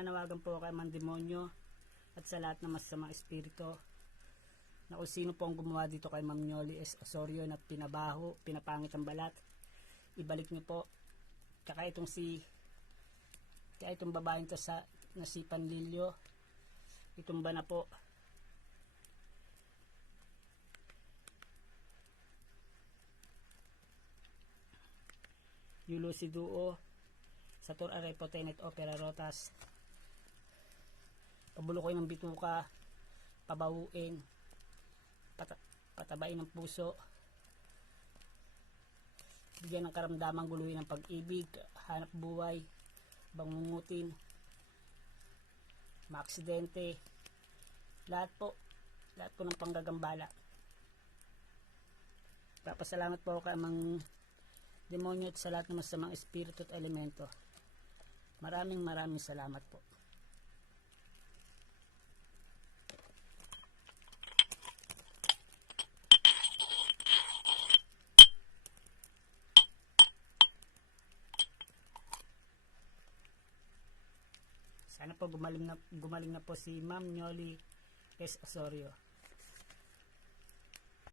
nananawagan po kay mga demonyo at sa lahat ng masasamang espiritu na kung sino po ang gumawa dito kay Ma'am Nyolie S. Osorio na pinabaho, pinapangit ang balat, ibalik niyo po. Tsaka itong babaeng to na si Panlilio, itumba na po. Yulo si Duo, Satur Arepo, Tenet Opera Rotas, pabulukoy ng bituka, pabahuin, patabain ng puso, bigyan ng karamdaman, guluhin ng pag-ibig, hanap buhay, bangungutin, maaksidente, lahat po ng panggagambala. Papasalamat po kay mga demonyo at sa lahat ng masamang espiritu at elemento. Maraming salamat po. Sana po gumaling na po si Ma'am Nyolie S. Osorio.